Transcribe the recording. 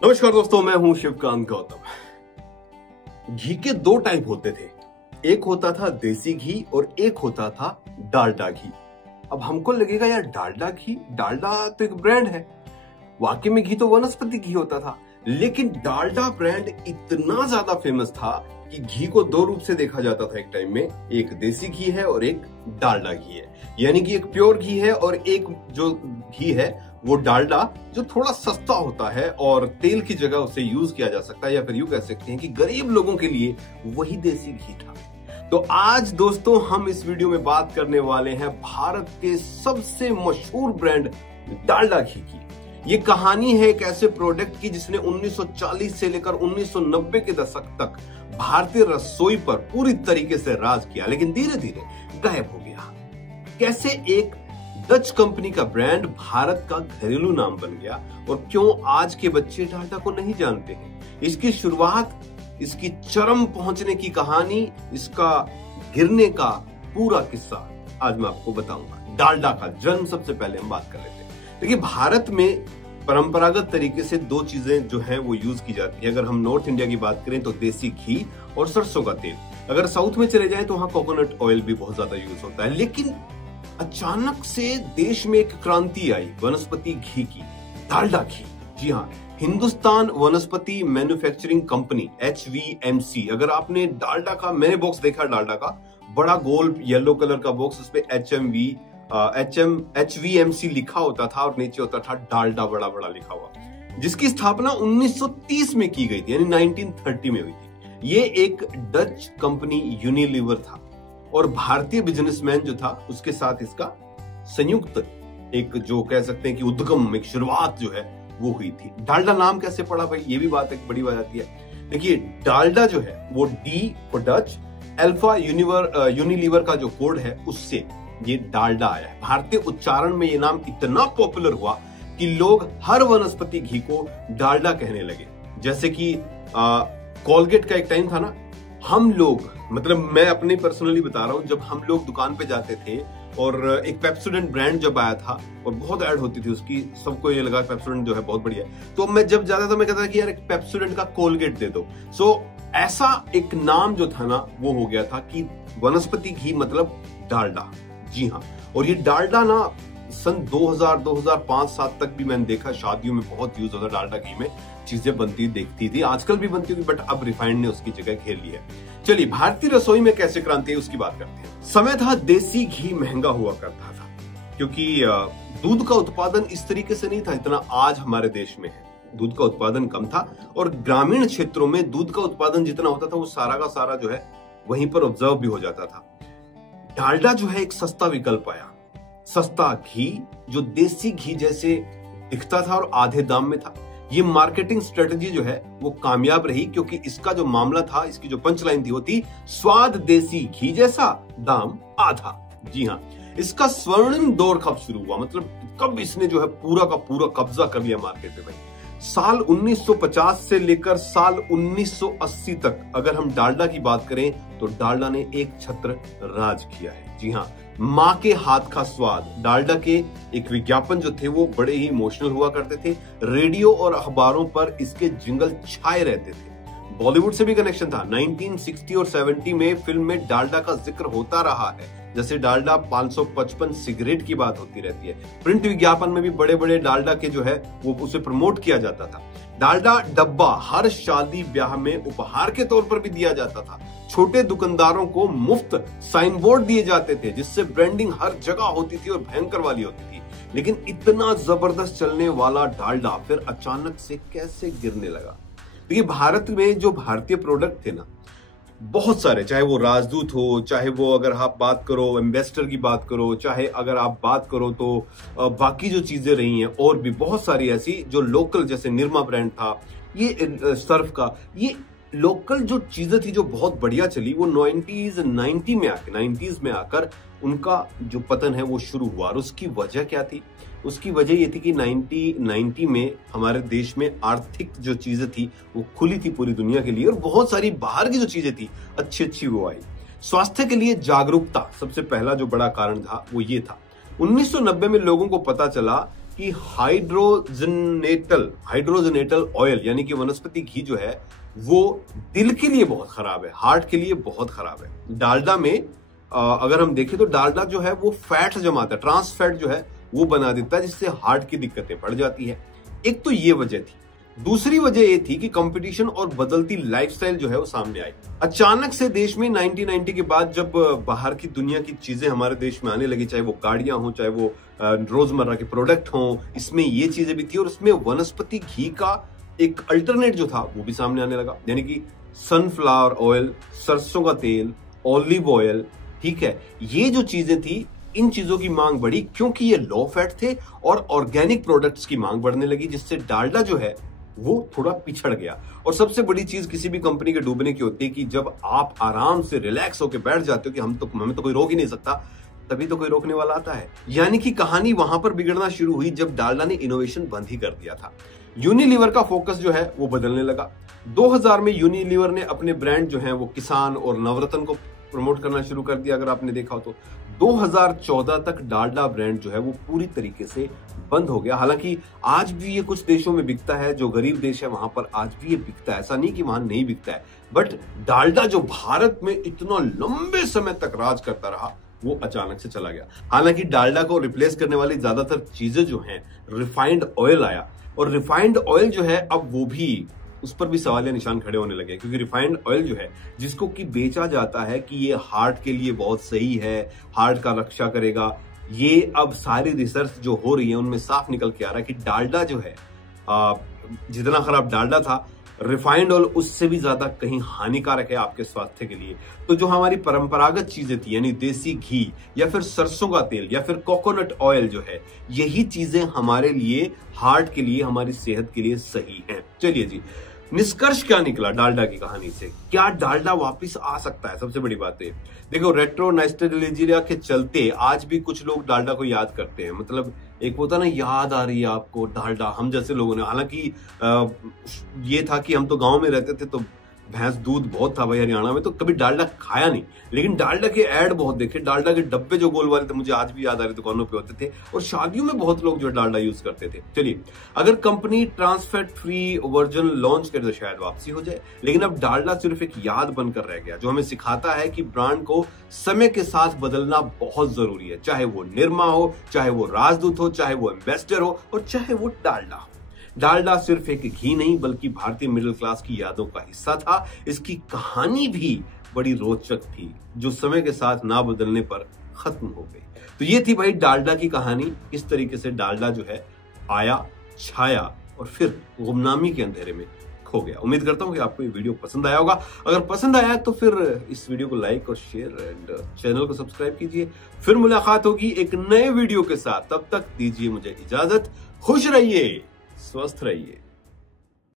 नमस्कार दोस्तों, मैं हूं शिवकांत गौतम। घी के दो टाइप होते थे, एक होता था देसी घी और एक होता था डालडा घी। अब हमको लगेगा यार डालडा घी, डालडा तो एक ब्रांड है। वाकई में घी तो वनस्पति घी होता था, लेकिन डालडा ब्रांड इतना ज्यादा फेमस था कि घी को दो रूप से देखा जाता था एक टाइम में। एक देसी घी है और एक डालडा घी है, यानी कि एक प्योर घी है और एक जो घी है वो डालडा जो थोड़ा सस्ता होता है और तेल की जगह उसे यूज किया जा सकता है, या फिर यूं कह सकते हैं कि गरीब लोगों के लिए वही देसी घी था। तो आज दोस्तों हम इस वीडियो में बात करने वाले हैं भारत के सबसे मशहूर ब्रांड डालडा घी की। ये कहानी है एक ऐसे प्रोडक्ट की जिसने 1940 से लेकर 1990 के दशक तक भारतीय रसोई पर पूरी तरीके से राज किया, लेकिन धीरे धीरे गायब हो गया। कैसे एक डच कंपनी का ब्रांड भारत का घरेलू नाम बन गया और क्यों आज के बच्चे डालडा को नहीं जानते हैं, इसकी शुरुआत, इसकी चरम पहुंचने की कहानी, इसका गिरने का पूरा किस्सा आज मैं आपको बताऊंगा। डालडा का जन्म सबसे पहले हम बात कर लेते हैं। देखिए, भारत में परंपरागत तरीके से दो चीजें जो है वो यूज की जाती है। अगर हम नॉर्थ इंडिया की बात करें तो देसी घी और सरसों का तेल। अगर साउथ में चले जाएं तो वहां कोकोनट ऑयल भी बहुत ज्यादा यूज होता है। लेकिन अचानक से देश में एक क्रांति आई वनस्पति घी की, डालडा घी। जी हाँ, हिंदुस्तान वनस्पति मैन्युफैक्चरिंग कंपनी HVMC। अगर आपने डालडा का, मैंने बॉक्स देखा डालडा का, बड़ा गोल येलो कलर का बॉक्स, उस पे HVMC लिखा होता था और नीचे होता था डालडा बड़ा बड़ा लिखा हुआ, जिसकी स्थापना 1930 में की गई थी, यानी 1930 में हुई थी। ये एक डच कंपनी यूनिलीवर था और भारतीय बिजनेसमैन जो था उसके साथ इसका संयुक्त एक, जो कह सकते हैं कि उद्गम, एक शुरुआत जो है वो हुई थी। डालडा नाम कैसे पड़ा भाई, ये भी बात एक बड़ी बात आती है। देखिए, डालडा जो है वो D for Dutch, alpha Unilever का जो कोड है उससे ये डालडा आया है। भारतीय उच्चारण में ये नाम इतना पॉपुलर हुआ कि लोग हर वनस्पति घी को डालडा कहने लगे। जैसे कि कोलगेट का एक टाइम था ना, हम लोग, मतलब मैं अपने पर्सनली बता रहा हूं, जब हम लोग दुकान पे जाते थे और एक पेप्सोडेंट ब्रांड जब आया था और बहुत ऐड होती थी उसकी, सबको ये लगा पेप्सोडेंट जो है बहुत बढ़िया है, तो मैं जब जाता था मैं कहता था कि यार एक पेप्सोडेंट का कोलगेट दे दो। सो ऐसा एक नाम जो था ना वो हो गया था कि वनस्पति घी मतलब डालडा। जी हाँ, और ये डालडा ना सन 2000-2005-7 तक भी मैंने देखा शादियों में बहुत यूज होता, डालडा घी में चीजें बनती देखती थी, आजकल भी बनती होगी, बट अब रिफाइंड ने उसकी जगह घेर ली है। चलिए, भारतीय रसोई में कैसे क्रांति है उसकी बात करते हैं। समय था देसी घी महंगा हुआ करता था, क्योंकि दूध का उत्पादन इस तरीके से नहीं था इतना आज हमारे देश में है। दूध का उत्पादन कम था और ग्रामीण क्षेत्रों में दूध का उत्पादन जितना होता था वो सारा का सारा जो है वहीं पर ऑब्जर्व भी हो जाता था। डालडा जो है एक सस्ता विकल्प आया, सस्ता घी जो देसी घी जैसे दिखता था और आधे दाम में था। ये मार्केटिंग स्ट्रेटजी जो है वो कामयाब रही, क्योंकि इसका जो मामला था, इसकी जो पंचलाइन थी वो थी, स्वाद देसी घी जैसा, दाम आधा। जी हाँ, इसका स्वर्णिम दौर कब शुरू हुआ, मतलब कब इसने जो है पूरा का पूरा कब्जा कर लिया मार्केट पे भाई? साल 1950 से लेकर साल 1980 तक अगर हम डालडा की बात करें तो डालडा ने एक छत्र राज किया है। जी हाँ, माँ के हाथ का स्वाद। डालडा के एक विज्ञापन जो थे वो बड़े ही इमोशनल हुआ करते थे, रेडियो और अखबारों पर इसके जिंगल छाए रहते थे। बॉलीवुड से भी कनेक्शन था, 1960 और 70 में फिल्म में डालडा का जिक्र होता रहा है। जैसे डालडा 555 सिगरेट की बात होती रहती है, प्रिंट विज्ञापन में भी बड़े बड़े डालडा के जो है वो उसे प्रमोट किया जाता था। डालडा डब्बा हर शादी ब्याह में उपहार के तौर पर भी दिया जाता था। छोटे दुकानदारों को मुफ्त साइन बोर्ड दिए जाते थे, जिससे ब्रांडिंग हर जगह होती थी और भयंकर वाली होती थी। लेकिन इतना जबरदस्त चलने वाला डालडा फिर अचानक से कैसे गिरने लगा? देखिए, भारत में जो भारतीय प्रोडक्ट थे ना बहुत सारे, चाहे वो राजदूत हो, चाहे वो अगर आप बात करो एम्बेसडर की बात करो, चाहे अगर आप बात करो तो बाकी जो चीजें रही हैं और भी बहुत सारी ऐसी जो लोकल, जैसे निरमा ब्रांड था, ये सर्फ का, ये लोकल जो चीजें थी जो बहुत बढ़िया चली, वो 90s में आकर उनका जो पतन है वो शुरू हुआ। और उसकी वजह क्या थी? उसकी वजह ये थी कि 1990 में हमारे देश में आर्थिक जो चीजें थी वो खुली थी पूरी दुनिया के लिए, और बहुत सारी बाहर की जो चीजें थी अच्छी वो आई। स्वास्थ्य के लिए जागरूकता सबसे पहला जो बड़ा कारण था वो ये था। 1990 में लोगों को पता चला कि हाइड्रोजनेटल ऑयल यानी कि वनस्पति घी जो है वो दिल के लिए बहुत खराब है, हार्ट के लिए बहुत खराब है। डालडा में अगर हम देखें तो डालडा जो है वो फैट जमाता है, ट्रांस फैट जो है वो बना देता है, जिससे हार्ट की दिक्कतें बढ़ जाती है। एक तो ये वजह थी। दूसरी वजह ये थी कि कंपटीशन और बदलती लाइफस्टाइल जो है वो सामने आई। अचानक से देश में 1990 के बाद जब बाहर की दुनिया की चीजें हमारे देश में आने लगी, चाहे वो गाड़ियां हो, चाहे वो रोजमर्रा के प्रोडक्ट हो, इसमें ये चीजें भी थी और उसमें वनस्पति घी का एक अल्टरनेट जो था वो भी सामने आने लगा, यानी कि सनफ्लावर ऑयल, सरसों का तेल, ऑलिव ऑयल। ठीक है, ये जो चीजें थी, इन चीजों की मांग बढ़ी क्योंकि ये लो फैट थे और ऑर्गेनिक प्रोडक्ट्स की मांग बढ़ने लगी, जिससे डालडा जो है वो थोड़ा पिछड़ गया। और सबसे बड़ी चीज किसी भी कंपनी के डूबने की होती है कि जब आप आराम से रिलैक्स होकर बैठ जाते हो कि हमें तो कोई रोक ही नहीं सकता, तभी तो कोई रोकने वाला आता है। यानी कि कहानी वहां पर बिगड़ना शुरू हुई जब डालडा ने इनोवेशन बंद ही कर दिया था। यूनिलीवर का फोकस जो है वो बदलने लगा। 2000 में यूनिलीवर ने अपने ब्रांड जो है वो किसान और नवरत्न को प्रमोट करना शुरू कर दिया। अगर आपने देखा हो तो 2014 तक डालडा ब्रांड जो है वो पूरी तरीके से बंद हो गया। हालांकि आज भी ये कुछ देशों में बिकता है, जो गरीब देश है वहां पर आज भी ये बिकता है, ऐसा नहीं कि वहां नहीं बिकता है। बट डालडा जो भारत में इतना लंबे समय तक राज करता रहा वो अचानक से चला गया। हालांकि डालडा को रिप्लेस करने वाली ज्यादातर चीजें जो हैं, रिफाइंड ऑयल आया और रिफाइंड ऑयल जो है अब वो भी, उस पर भी सवालिया निशान खड़े होने लगे, क्योंकि रिफाइंड ऑयल जो है जिसको कि बेचा जाता है कि ये हार्ट के लिए बहुत सही है, हार्ट का रक्षा करेगा, ये अब सारी रिसर्च जो हो रही है उनमें साफ निकल के आ रहा है कि डालडा जो है जितना खराब डालडा था, रिफाइंड ऑयल उससे भी ज्यादा कहीं हानिकारक है आपके स्वास्थ्य के लिए। तो जो हमारी परंपरागत चीजें थी, यानी देसी घी या फिर सरसों का तेल या फिर कोकोनट ऑयल जो है, यही चीजें हमारे लिए, हार्ट के लिए, हमारी सेहत के लिए सही हैं। चलिए जी, निष्कर्ष क्या निकला डालडा की कहानी से? क्या डालडा वापस आ सकता है? सबसे बड़ी बात है, देखो, रेट्रो नॉस्टैल्जिया के चलते आज भी कुछ लोग डालडा को याद करते हैं। मतलब एक होता ना, याद आ रही है आपको डालडा, हम जैसे लोगों ने, हालांकि ये था कि हम तो गांव में रहते थे तो भैंस दूध बहुत था भाई हरियाणा में, तो कभी डालडा खाया नहीं, लेकिन डालडा के ऐड बहुत देखे। डालडा के डब्बे जो गोल वाले थे, मुझे आज भी याद आ रहे, दुकानों पे होते थे और शादियों में बहुत लोग जो डालडा यूज करते थे। चलिए, अगर company trans fat free version launch करे तो शायद वापसी हो जाए, लेकिन अब डालडा सिर्फ एक याद बनकर रह गया, जो हमें सिखाता है कि ब्रांड को समय के साथ बदलना बहुत जरूरी है। चाहे वो निरमा हो, चाहे वो राजदूत हो, चाहे वो एम्बेसडर हो और चाहे वो डालडा हो। डालडा सिर्फ एक घी नहीं बल्कि भारतीय मिडिल क्लास की यादों का हिस्सा था। इसकी कहानी भी बड़ी रोचक थी, जो समय के साथ ना बदलने पर खत्म हो गई। तो ये थी भाई डालडा की कहानी। इस तरीके से डालडा जो है आया, छाया और फिर गुमनामी के अंधेरे में खो गया। उम्मीद करता हूं कि आपको ये वीडियो पसंद आया होगा। अगर पसंद आया तो फिर इस वीडियो को लाइक और शेयर एंड चैनल को सब्सक्राइब कीजिए। फिर मुलाकात होगी एक नए वीडियो के साथ, तब तक दीजिए मुझे इजाजत। खुश रहिए, स्वस्थ रहिए।